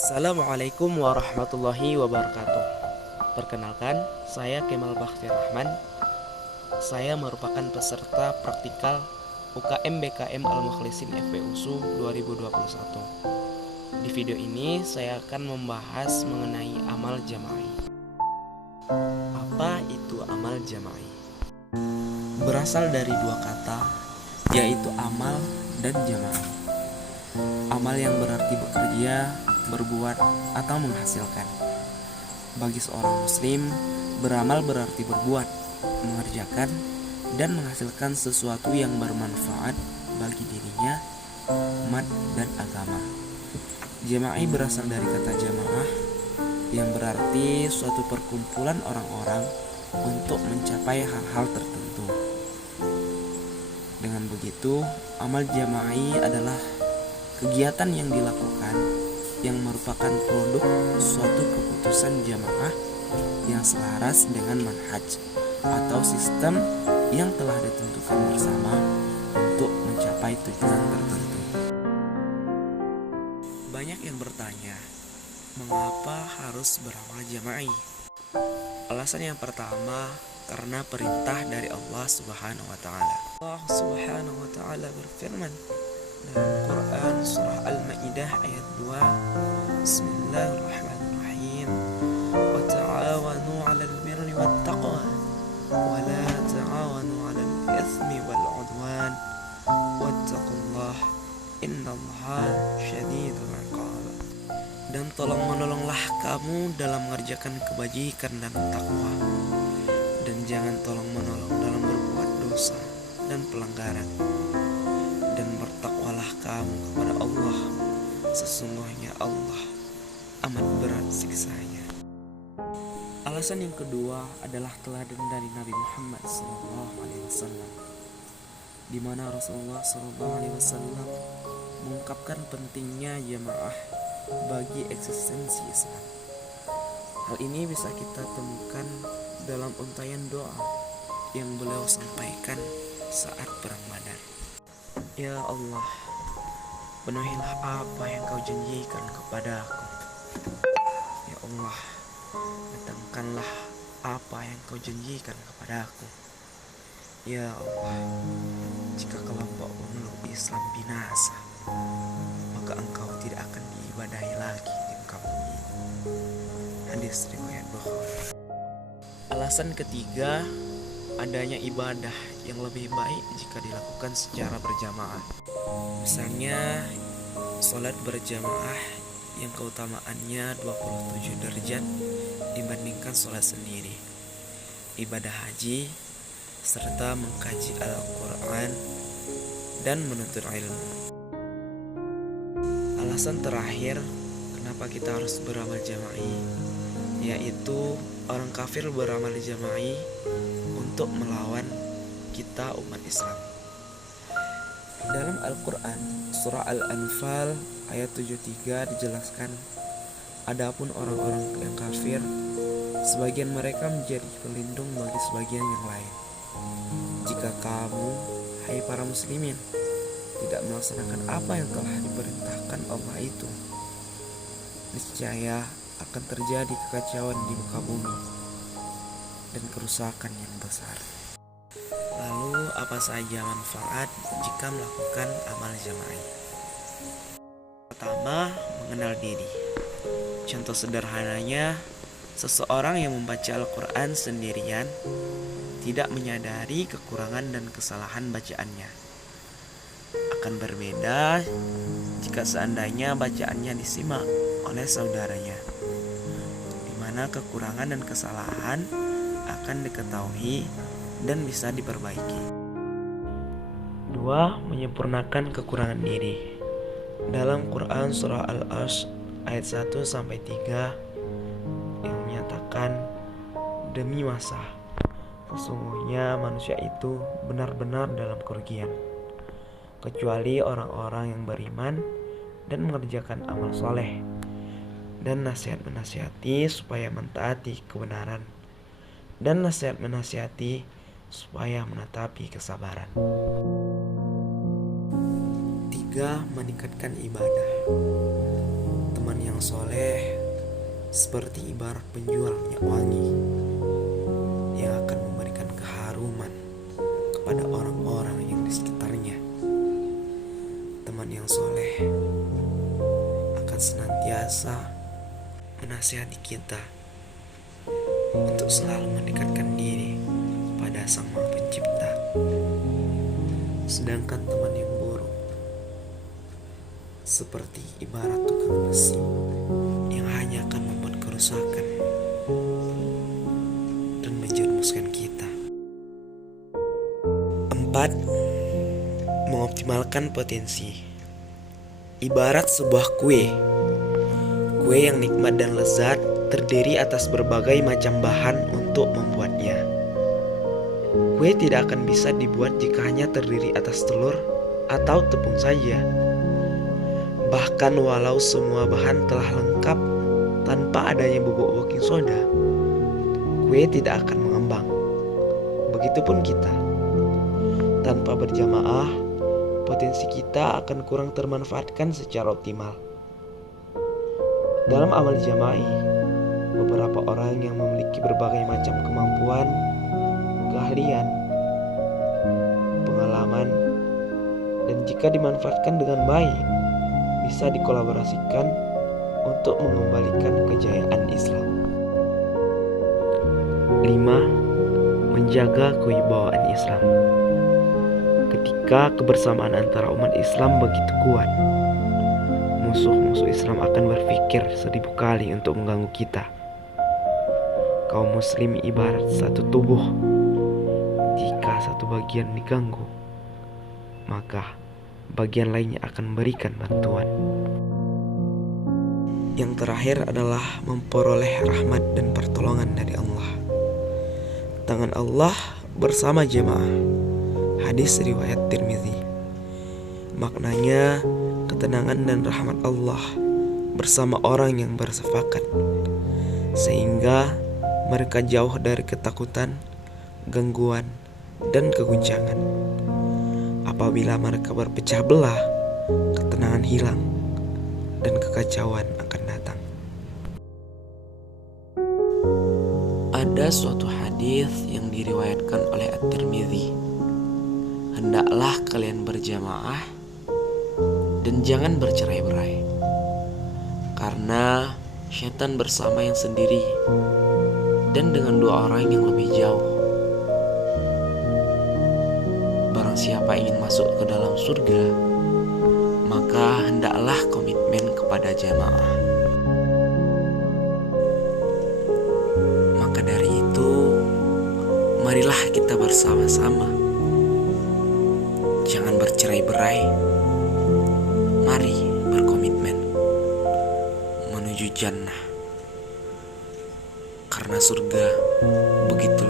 Assalamualaikum warahmatullahi wabarakatuh. Perkenalkan, saya Kemal Bakhtiar Rahman. Saya merupakan peserta praktikal UKM BKM Al-Mukhlisin FPUSU 2021. Di video ini saya akan membahas mengenai amal jama'i. Apa itu amal jama'i? Berasal dari dua kata, yaitu amal dan jama'i. Amal yang berarti bekerja, berbuat, atau menghasilkan. Bagi seorang muslim, beramal berarti berbuat, mengerjakan, dan menghasilkan sesuatu yang bermanfaat bagi dirinya, umat, dan agama. Jama'i berasal dari kata jamaah yang berarti suatu perkumpulan orang-orang untuk mencapai hal-hal tertentu. Dengan begitu, amal jama'i adalah kegiatan yang dilakukan yang merupakan produk suatu keputusan jamaah yang selaras dengan manhaj atau sistem yang telah ditentukan bersama untuk mencapai tujuan tertentu. Banyak yang bertanya, mengapa harus beramal jama'i? Alasan yang pertama, karena perintah dari Allah Subhanahu wa taala. Allah Subhanahu wa taala berfirman dalam Quran surah Al-Maidah ayat 2, Bismillahirrahmanirrahim. Wa ta'awanu 'alal birri wat taqwa wa la ta'awanu 'alal itsmi wal 'udwan wattaqullaha innallaha syadidul 'iqab. Dan tolong-menolonglah kamu dalam mengerjakan kebajikan dan takwa, dan jangan tolong-menolong dalam berbuat dosa dan pelanggaran. Dan bertakwalah kamu kepada Allah, sesungguhnya Allah amat berat siksanya. Alasan yang kedua adalah teladan dari Nabi Muhammad SAW, di mana Rasulullah SAW mengungkapkan pentingnya jamaah bagi eksistensi Islam. Hal ini bisa kita temukan dalam untayan doa yang beliau sampaikan saat perang Badar. Ya Allah, penuhilah apa yang kau janjikan kepadaku. Ya Allah, datangkanlah apa yang kau janjikan kepadaku. Ya Allah, jika kelompok pemeluk Islam binasa, maka engkau tidak akan diibadahi lagi di muka bumi. Hadis riwayat Bukhari. Alasan ketiga, adanya ibadah yang lebih baik jika dilakukan secara berjamaah. Misalnya, sholat berjamaah yang keutamaannya 27 derajat dibandingkan sholat sendiri. Ibadah haji, serta mengkaji Al-Quran dan menuntut ilmu. Alasan terakhir, kenapa kita harus beramal jama'i, yaitu orang kafir beramal jama'i untuk melawan kita umat Islam. Dalam Al-Quran surah Al-Anfal ayat 73 dijelaskan, adapun orang-orang yang kafir, sebagian mereka menjadi pelindung bagi sebagian yang lain. Jika kamu, hai para muslimin, tidak melaksanakan apa yang telah diperintahkan Allah itu, niscaya akan terjadi kekacauan di muka bumi dan kerusakan yang besar. Lalu apa saja manfaat jika melakukan amal jama'i? Pertama, mengenal diri. Contoh sederhananya, seseorang yang membaca Al-Quran sendirian tidak menyadari kekurangan dan kesalahan bacaannya. Akan berbeda jika seandainya bacaannya disimak oleh saudaranya, di mana kekurangan dan kesalahan akan diketahui dan bisa diperbaiki. 2. Menyempurnakan kekurangan diri. Dalam Quran surah Al-Asr ayat 1-3 yang menyatakan, demi masa, sesungguhnya manusia itu benar-benar dalam kerugian, kecuali orang-orang yang beriman dan mengerjakan amal soleh, dan nasihat menasihati supaya mentaati kebenaran, dan nasihat menasihati supaya menetapi kesabaran. 3. Meningkatkan ibadah. Teman yang yang soleh seperti ibarat penjual minyak wangi yang akan memberikan keharuman kepada orang-orang yang di sekitarnya. Teman yang soleh akan senantiasa menasihati kita untuk selalu mendekatkan diri pada Sang Maha Pencipta. Sedangkan teman yang buruk seperti ibarat tukang besi yang hanya akan membuat kerusakan dan menjerumuskan kita. 4. Mengoptimalkan potensi. Ibarat sebuah kue yang nikmat dan lezat terdiri atas berbagai macam bahan untuk membuatnya. Kue tidak akan bisa dibuat jika hanya terdiri atas telur atau tepung saja. Bahkan walau semua bahan telah lengkap tanpa adanya bubuk baking soda, kue tidak akan mengembang. Begitupun kita. Tanpa berjamaah, potensi kita akan kurang termanfaatkan secara optimal. Dalam amal jama'i, beberapa orang yang memiliki berbagai macam kemampuan, keahlian, pengalaman, dan jika dimanfaatkan dengan baik, bisa dikolaborasikan untuk mengembalikan kejayaan Islam. 5. Menjaga kewibawaan Islam. Ketika kebersamaan antara umat Islam begitu kuat, musuh-musuh Islam akan berpikir 1000 kali untuk mengganggu kita. Kaum muslim ibarat satu tubuh. Jika satu bagian diganggu, maka bagian lainnya akan memberikan bantuan. Yang terakhir adalah memperoleh rahmat dan pertolongan dari Allah. Tangan Allah bersama jemaah. Hadis riwayat Tirmizi. Maknanya ketenangan dan rahmat Allah bersama orang yang bersefakat, sehingga mereka jauh dari ketakutan, gangguan, dan keguncangan. Apabila mereka berpecah belah, ketenangan hilang dan kekacauan akan datang. Ada suatu hadis yang diriwayatkan oleh At-Tirmizi. Hendaklah kalian berjamaah dan jangan bercerai-berai, karena syaitan bersama yang sendiri dan dengan dua orang yang lebih jauh. Barang siapa ingin masuk ke dalam surga, maka hendaklah komitmen kepada jamaah. Maka dari itu, marilah kita bersama-sama. Jangan bercerai-berai. Mari berkomitmen menuju jannah. Karena surga begitu